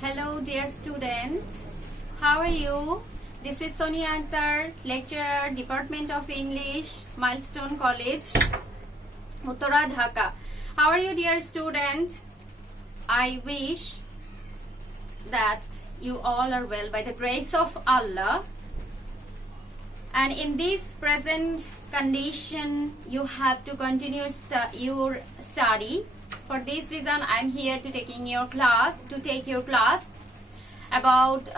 Hello dear student, how are you? This is Sonia Akter, lecturer, Department of English, Milestone College, Uttara, Dhaka. How are you dear student? I wish that you all are well by the grace of Allah. And in this present condition, you have to continue your study. For this reason, I am here to take your class about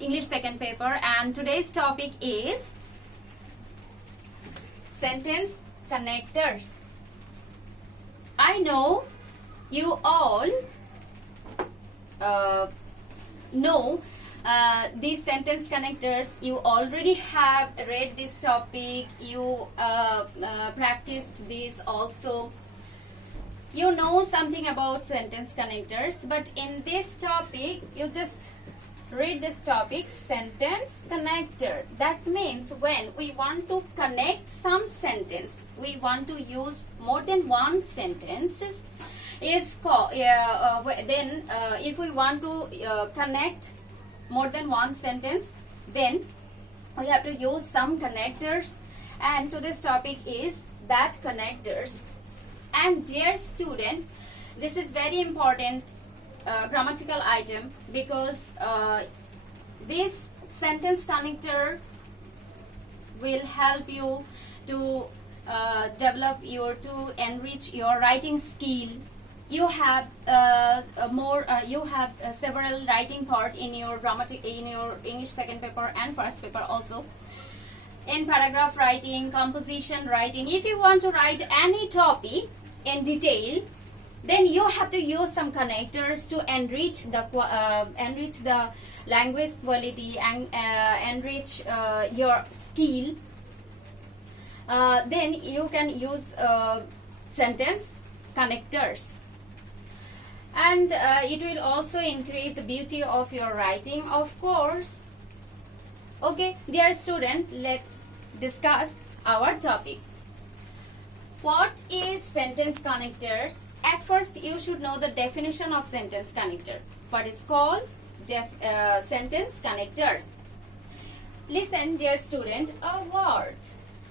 English second paper, and today's topic is sentence connectors. I know you all know these sentence connectors. You already have read this topic, you practiced this also. You know something about sentence connectors, but in this topic, you just read this topic, sentence connector. That means when we want to connect some sentence, we want to use more than one sentence. If we want to connect more than one sentence, then we have to use some connectors, and today's topic is that connectors. And dear student, this is very important grammatical item, because this sentence connector will help you to enrich your writing skill. You have several writing part in your English second paper and first paper also. In paragraph writing, composition writing, if you want to write any topic in detail, then you have to use some connectors to enrich the language quality and enrich your skill. Then you can use sentence connectors, and it will also increase the beauty of your writing, of course. Okay, dear student, let's discuss our topic. What is sentence connectors? At first, you should know the definition of sentence connector. What is called sentence connectors? Listen, dear student, a word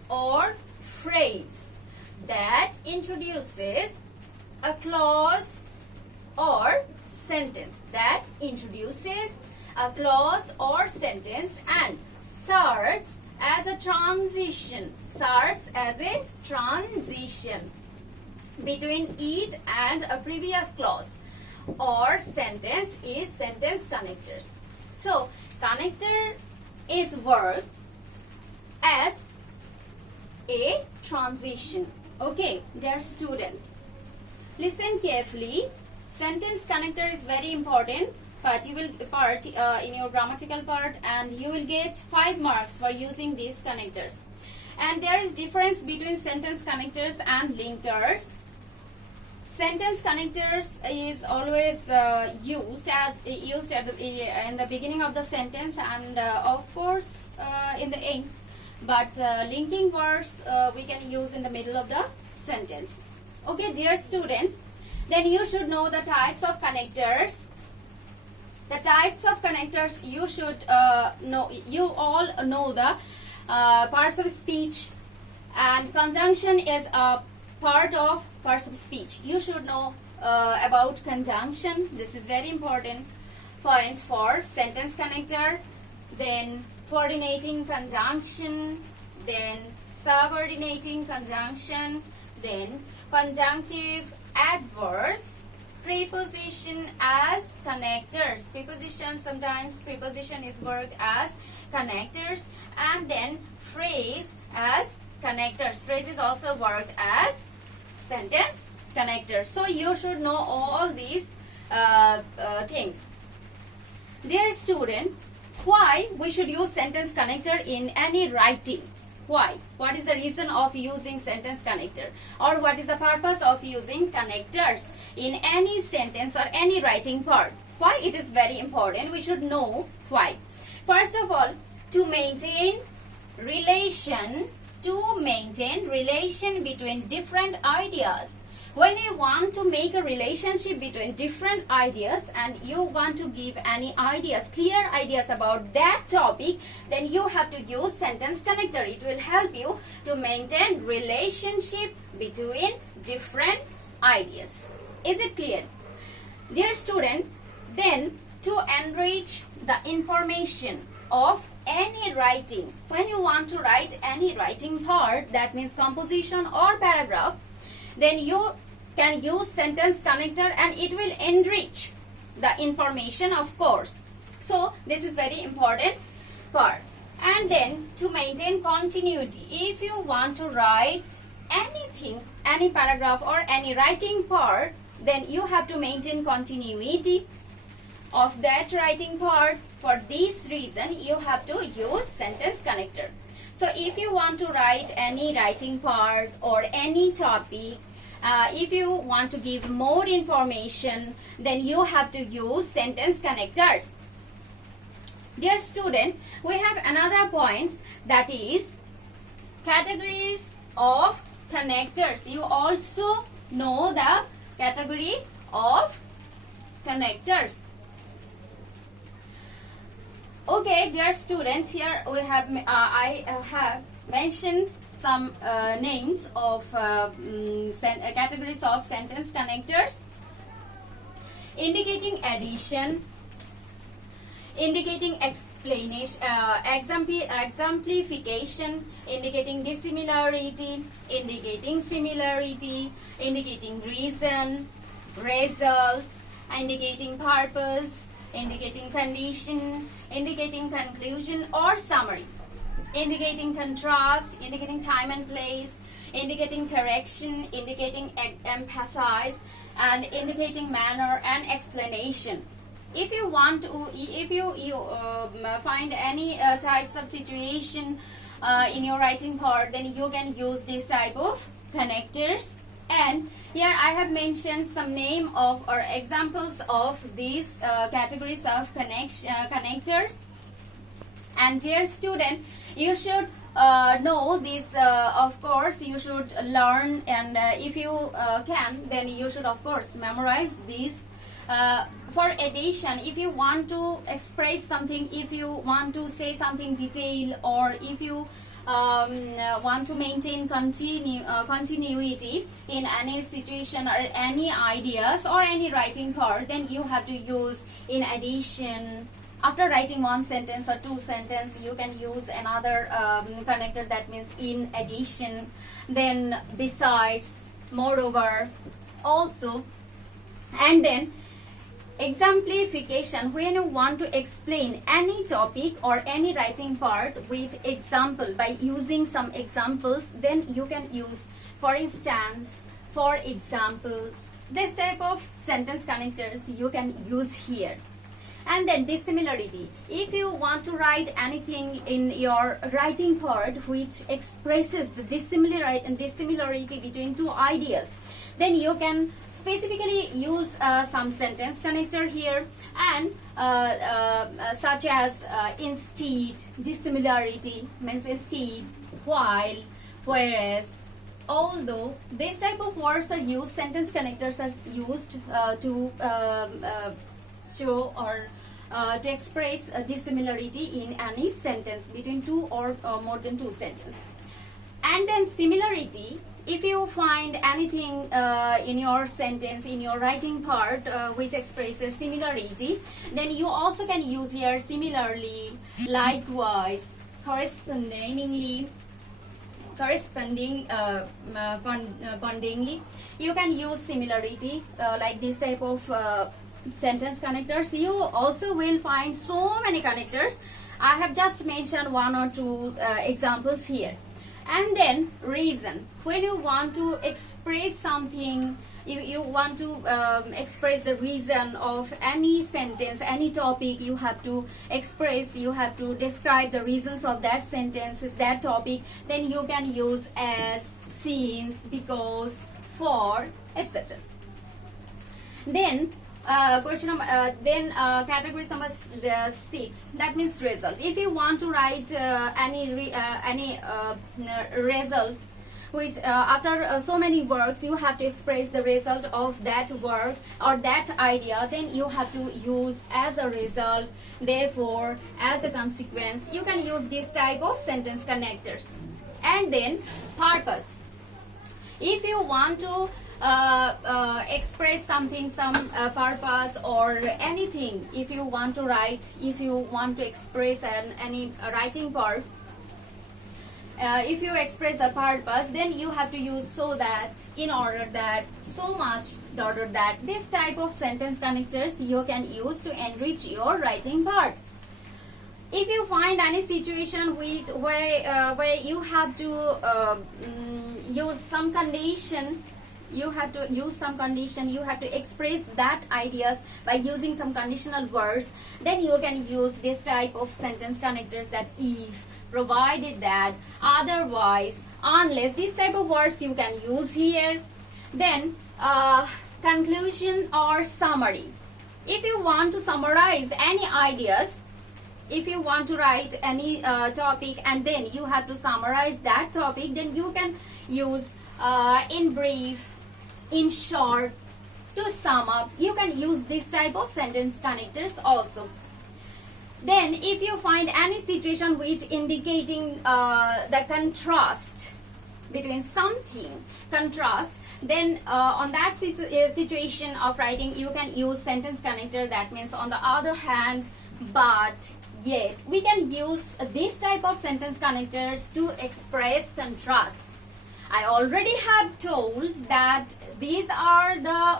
or phrase that introduces a clause or sentence, and serves as a transition between it and a previous clause or sentence is sentence connectors. So connector is worked as a transition. Okay, dear student, listen carefully. Sentence connector is very important in your grammatical part, and you will get 5 marks for using these connectors. And there is difference between sentence connectors and linkers. Sentence connectors is always used in the beginning of the sentence, and of course in the end. But linking words we can use in the middle of the sentence. Okay, dear students, then you should know the types of connectors. The types of connectors you should know. You all know the parts of speech, and conjunction is a part of parts of speech. You should know about conjunction. This is very important point for sentence connector. Then coordinating conjunction, then subordinating conjunction, then conjunctive adverbs, preposition as connectors. Sometimes preposition is worked as connectors, and then phrase as connectors. Phrase is also worked as sentence connectors. So you should know all these things. Dear student, why we should use sentence connector in any writing? Why? What is the reason of using sentence connector, or what is the purpose of using connectors in any sentence or any writing part? Why it is very important? We should know why. First of all, to maintain relation between different ideas. when you want to make a relationship between different ideas and you want to give any ideas, clear ideas about that topic, then you have to use sentence connector. It will help you to maintain relationship between different ideas. Is it clear? Dear student, then to enrich the information of any writing, when you want to write any writing part, that means composition or paragraph, then you can use sentence connector and it will enrich the information, of course. So this is very important part. And then to maintain continuity, if you want to write anything, any paragraph or any writing part, then you have to maintain continuity of that writing part. For this reason, you have to use sentence connector. So if you want to write any writing part or any topic, if you want to give more information, then you have to use sentence connectors. Dear student, we have another point, that is categories of connectors. You also know the categories of connectors. Okay, dear students, here we have I have mentioned some names of categories of sentence connectors, indicating addition, indicating explanation, exemplification, indicating dissimilarity, indicating similarity, indicating reason, result, indicating purpose, indicating condition, indicating conclusion or summary, indicating contrast, indicating time and place, indicating correction, indicating emphasize, and indicating manner and explanation. If you want to, if you find any types of situation in your writing part, then you can use this type of connectors. And here I have mentioned some name of or examples of these categories of connectors. And dear student, you should know this, of course you should learn, and if you can, then you should of course memorize these. For addition, if you want to express something, if you want to say something detailed, or if you want to maintain continuity in any situation or any ideas or any writing part, then you have to use in addition. After writing one sentence or two sentences, you can use another connector, that means in addition, then besides, moreover, also. And then exemplification, when you want to explain any topic or any writing part with example, by using some examples, then you can use, for instance, for example, this type of sentence connectors you can use here. And then dissimilarity, if you want to write anything in your writing part which expresses the dissimilarity between two ideas, then you can specifically use some sentence connector here, and such as instead, dissimilarity means instead, while, whereas, although. This type of words are used, sentence connectors are used to show or to express a dissimilarity in any sentence between two or more than two sentences. And then similarity, if you find anything in your sentence, in your writing part which expresses similarity, then you also can use here similarly, likewise, correspondingly, you can use similarity like this type of sentence connectors. You also will find so many connectors. I have just mentioned one or two examples here. And then reason, when you want to express something, you want to express the reason of any sentence, any topic, you have to express, you have to describe the reasons of that sentence, that topic, then you can use as, since, because, for, etc. Then category number 6, that means result. If you want to write any result which after so many works you have to express the result of that work or that idea, then you have to use as a result, therefore, as a consequence. You can use this type of sentence connectors. And then purpose. If you want to express something, some purpose or anything, if you want to write, if you want to express any writing part, if you express the purpose, then you have to use so that, in order that, so much, that. This type of sentence connectors you can use to enrich your writing part. If you find any situation where you have to use some condition, you have to express that ideas by using some conditional words, then you can use this type of sentence connectors, that if, provided that, otherwise, unless. This type of words you can use here. Then conclusion or summary. If you want to summarize any ideas, if you want to write any topic and then you have to summarize that topic, then you can use in brief, in short, to sum up. You can use this type of sentence connectors also. Then if you find any situation which indicating the contrast between something, then on that situation of writing, you can use sentence connector. That means, on the other hand, but, yet. We can use this type of sentence connectors to express contrast. I already have told that these are the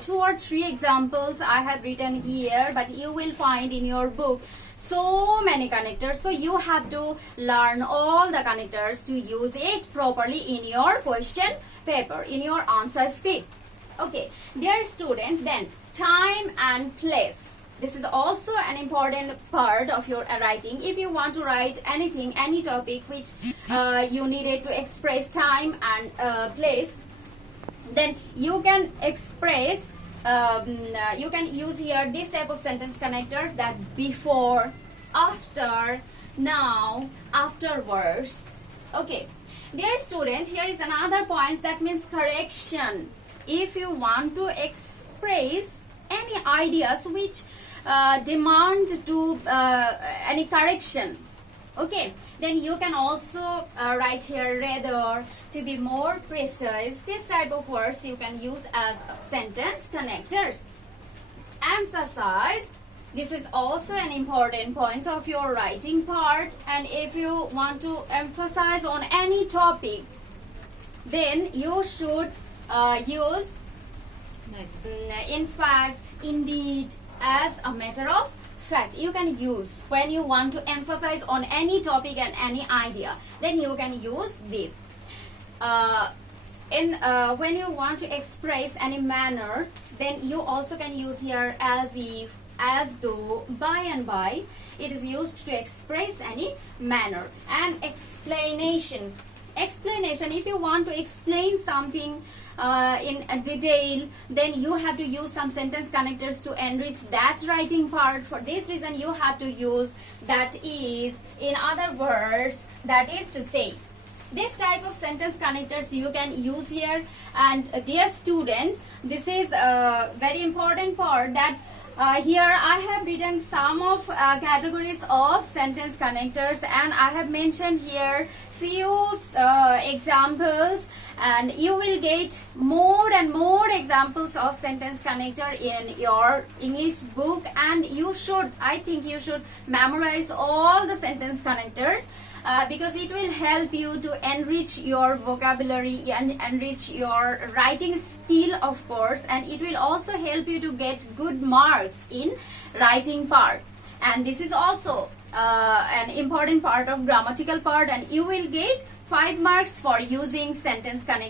2 or 3 examples I have written here, but you will find in your book so many connectors, so you have to learn all the connectors to use it properly in your question paper, in your answer script. Okay, dear student, then time and place. This is also an important part of your writing. If you want to write anything, any topic which you needed to express time and place, then you can express, you can use here this type of sentence connectors, that before, after, now, afterwards. Okay, dear student, here is another point, that means correction. If you want to express any ideas which demand to any correction, okay, then you can also write here rather, to be more precise. This type of words you can use as sentence connectors. Emphasize. This is also an important point of your writing part, and if you want to emphasize on any topic, then you should use in fact, indeed, as a matter of fact. You can use when you want to emphasize on any topic and any idea, then you can use this. When you want to express any manner, then you also can use here as if, as though, by and by. It is used to express any manner. And explanation. Explanation, if you want to explain something in a detail, then you have to use some sentence connectors to enrich that writing part. For this reason, you have to use that is, in other words, that is to say. This type of sentence connectors you can use here. And dear student, this is a very important part, that here I have written some of categories of sentence connectors, and I have mentioned here few examples, and you will get more and more examples of sentence connector in your English book, and you should, I think you should memorize all the sentence connectors. Because it will help you to enrich your vocabulary and enrich your writing skill, of course, and it will also help you to get good marks in writing part. And this is also an important part of grammatical part, and you will get 5 marks for using sentence connector.